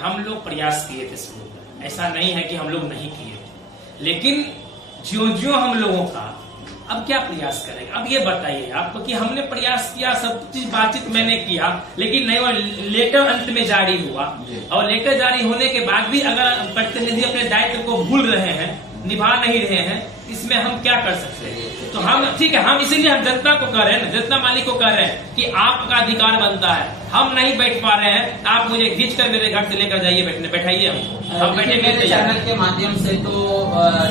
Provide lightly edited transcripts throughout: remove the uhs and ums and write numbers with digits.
हम लोग प्रयास किए थे शुरू में, ऐसा नहीं है कि हम लोग नहीं किए थे, लेकिन जो हम लोगों का अब क्या प्रयास करेंगे। अब ये बताइए आपको कि हमने प्रयास किया, सब चीज बातचीत मैंने किया, लेकिन नहीं, वो लेटर अंत में जारी हुआ और लेटर जारी होने के बाद भी अगर प्रतिनिधि अपने दायित्व को भूल रहे हैं, निभा नहीं रहे हैं, इसमें हम क्या कर सकते हैं। तो हम ठीक है, हम इसीलिए हम जनता को कह रहे हैं, जनता मालिक को कह रहे हैं कि आपका अधिकार बनता है, हम नहीं बैठ पा रहे हैं, आप मुझे खींच कर मेरे घर से लेकर जाइए, बैठाइए, हम बैठे चैनल के माध्यम से तो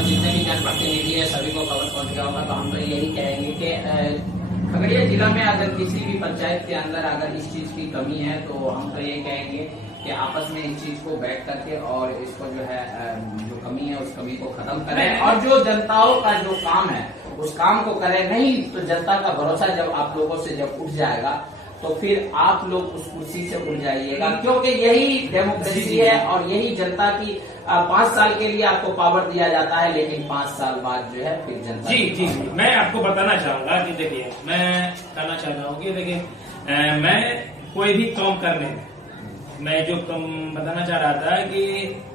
जितने भी जनप्रतिनिधि है सभी को खबर पहुंच गया होगा। तो हम तो यही कहेंगे कि खगड़िया जिला में अगर किसी भी पंचायत के अंदर अगर इस चीज की कमी है तो हम तो ये कहेंगे कि आपस में इस चीज को बैठ करके और इसको जो है जो कमी है उस कमी को खत्म करें और जो जनताओं का जो काम है उस काम को करें। नहीं तो जनता का भरोसा जब आप लोगों से जब उठ जाएगा तो फिर आप लोग उस कुर्सी से उठ जाइएगा, क्योंकि यही डेमोक्रेसी है और यही जनता की 5 साल के लिए आपको पावर दिया जाता है, लेकिन 5 साल बाद जो है फिर जनता। जी, मैं आपको बताना चाहूंगा कि देखिए, मैं कहना चाह रहा हूँ कि देखिए, मैं कोई भी काम करने में मैं जो कम बताना चाह रहा था कि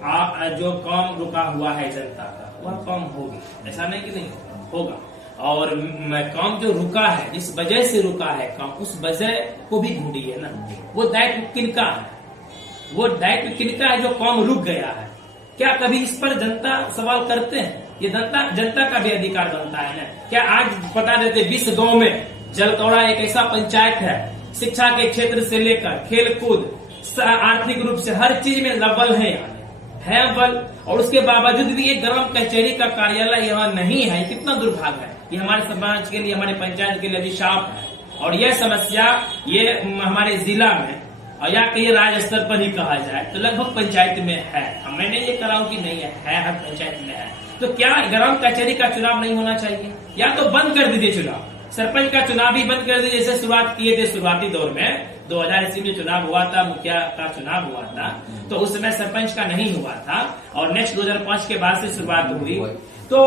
आप जो काम रुका हुआ है जनता का वह काम होगी, ऐसा नहीं कि नहीं होगा। और काम जो रुका है, जिस वजह से रुका है काम, उस वजह को भी ढूंढिए ना। वो दायित्व किनका है, वो दायित्व किनका है जो काम रुक गया है। क्या कभी इस पर जनता सवाल करते हैं? ये जनता का भी अधिकार बनता है ना। क्या आज बता देते 20 गाँव में जलकौड़ा एक ऐसा पंचायत है, शिक्षा के क्षेत्र से लेकर खेल कूद आर्थिक रूप से हर चीज में अव्वल है अव्वल, और उसके बावजूद भी एक ग्राम कचहरी का कार्यालय यहाँ नहीं है। कितना दुर्भाग्य है। ये हमारे समाज के लिए, हमारे पंचायत के लिए अभिशाप है। और यह समस्या ये हमारे जिला में और या कहीं राज्य स्तर पर ही कहा जाए तो लगभग पंचायत में है। मैं नहीं ये कह रहा हूँ कि नहीं है, हर पंचायत में है। तो क्या ग्राम कचहरी का चुनाव नहीं होना चाहिए? या तो बंद कर दीजिए चुनाव, सरपंच का चुनाव भी बंद कर दीजिए, जैसे शुरुआत किए थे शुरुआती दौर में 2000 ईस्वी में चुनाव हुआ था, मुखिया का चुनाव हुआ था, तो उस समय सरपंच का नहीं हुआ था और नेक्स्ट 2005 के बाद से शुरुआत हुई। तो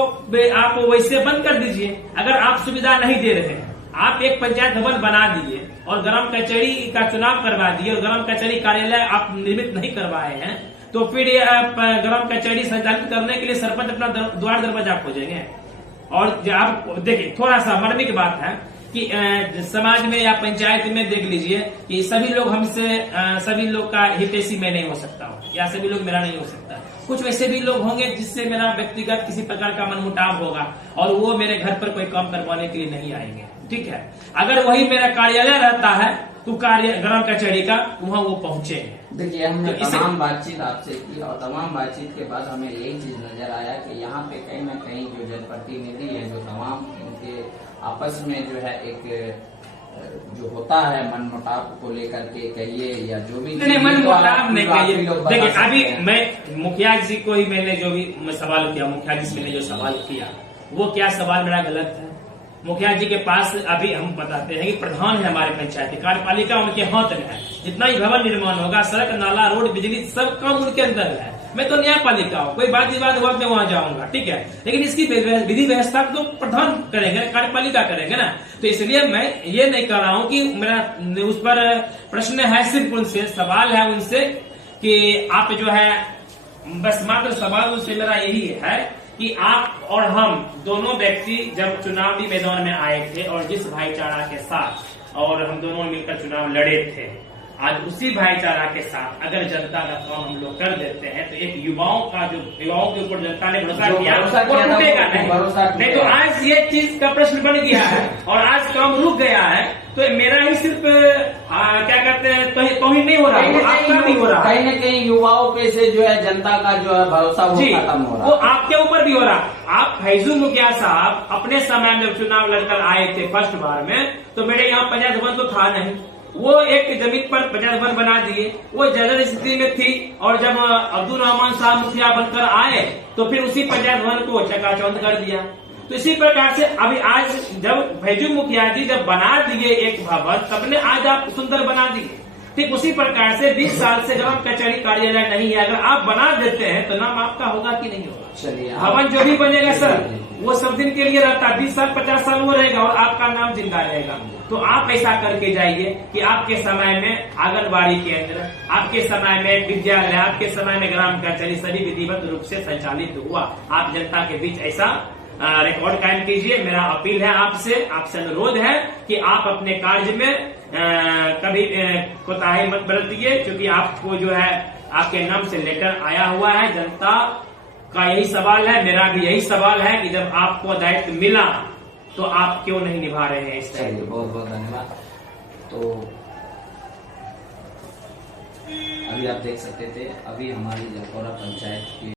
आप वैसे बंद कर दीजिए। अगर आप सुविधा नहीं दे रहे हैं, आप एक पंचायत भवन बना दिए और ग्राम कचहरी का चुनाव करवा दिए और ग्राम कचहरी कार्यालय आप निर्मित नहीं करवाए हैं, तो फिर ग्राम कचहरी संचालित करने के लिए सरपंच अपना द्वार दरवाजा खोजेंगे। और आप देखिए, थोड़ा सा मर्मी की बात है कि समाज में या पंचायत में देख लीजिए कि सभी लोग हमसे, सभी लोग का हितैषी मैं नहीं हो सकता हूँ या सभी लोग मेरा नहीं हो सकता। कुछ वैसे भी लोग होंगे जिससे मेरा व्यक्तिगत किसी प्रकार का मनमुटाव होगा और वो मेरे घर पर कोई काम करवाने के लिए नहीं आएंगे। ठीक है, अगर वही मेरा कार्यालय रहता है तो ग्राम कचहरी का वहाँ वो पहुंचे। देखिए, हमने तमाम बातचीत आपसे की और तमाम बातचीत के बाद हमें यही चीज नजर आया कि यहाँ पे कहीं न कहीं जो जनप्रतिनिधि है, जो तमाम उनके आपस में जो है एक जो होता है मनमुटाव को लेकर के कहिए या जो भी नहीं, मनमुटाव नहीं कहिए। देखिए, अभी मैं मुखिया जी को ही मैंने जो भी सवाल किया, मुखिया जी से मैंने जो सवाल किया वो क्या सवाल मेरा गलत है? मुखिया जी के पास अभी हम बताते हैं कि प्रधान है हमारे पंचायती, कार्यपालिका उनके हाथ में है। जितना ही भवन निर्माण होगा, सड़क नाला रोड बिजली सब काम उनके अंदर है। मैं तो न्यायपालिका हूँ, कोई बात विवाद हुआ मैं वहां जाऊंगा, ठीक है, लेकिन इसकी विधि व्यवस्था तो प्रधान करेंगे, कार्यपालिका करेंगे ना। तो इसलिए मैं ये नहीं कर रहा हूँ कि मेरा उस पर प्रश्न है, सिर्फ उनसे सवाल है उनसे कि आप जो है, बस मात्र सवाल उनसे मेरा यही है कि आप और हम दोनों व्यक्ति जब चुनावी मैदान में आए थे और जिस भाईचारा के साथ और हम दोनों मिलकर चुनाव लड़े थे, आज उसी भाईचारा के साथ अगर जनता का काम हम लोग कर देते हैं तो एक युवाओं के ऊपर जनता ने भरोसा किया वो टूटेगा नहीं। तो आज ये चीज का प्रश्न बन गया है और आज काम रुक गया है। तो मेरा ही सिर्फ क्या कहते हैं तो ही नहीं हो रहा, आपका भी हो रहा, कहीं न कहीं युवाओं पे से जो है जनता का जो है भरोसा वो खत्म हो रहा, वो आपके ऊपर भी हो रहा। आप फैजू मुखिया साहब अपने समय में चुनाव लड़कर आए थे फर्स्ट बार में, तो मेरे यहाँ पंचायत भवन तो था नहीं, वो एक जमीन पर पंचायत भवन बना दिए, वो जर्जर स्थिति में थी। और जब अब्दुल रहमान साहब मुखिया बनकर आए तो फिर उसी पंचायत भवन को चकाचौंध कर दिया। तो इसी प्रकार से अभी आज जब फैजू मुखिया जी जब बना दिए एक भवन, तब ने आज आप सुंदर बना दिए। ठीक उसी प्रकार से 20 साल से ग्राम कचहरी कार्यालय नहीं है, अगर आप बना देते हैं तो नाम आपका होगा कि नहीं होगा? चलिए, भवन जो भी बनेगा सर वो सब दिन के लिए रहता है, 20 साल 50 साल वो रहेगा और आपका नाम जिंदा रहेगा। तो आप ऐसा करके जाइए कि आपके समय में आंगनबाड़ी केंद्र, आपके समय में विद्यालय, आपके समय में ग्राम कचहरी सभी विधिवत रूप से संचालित हुआ। आप जनता के बीच ऐसा रिकॉर्ड कायम कीजिए। मेरा अपील है आपसे अनुरोध है कि आप अपने कार्य में कभी कोताही मत बरतिए, क्योंकि आपको जो है आपके नाम से लेटर आया हुआ है। जनता का यही सवाल है, मेरा भी यही सवाल है कि जब आपको दायित्व मिला तो आप क्यों नहीं निभा रहे हैं इस चलिए, बहुत बहुत धन्यवाद। तो अभी आप देख सकते थे, अभी हमारी जलकौरा पंचायत की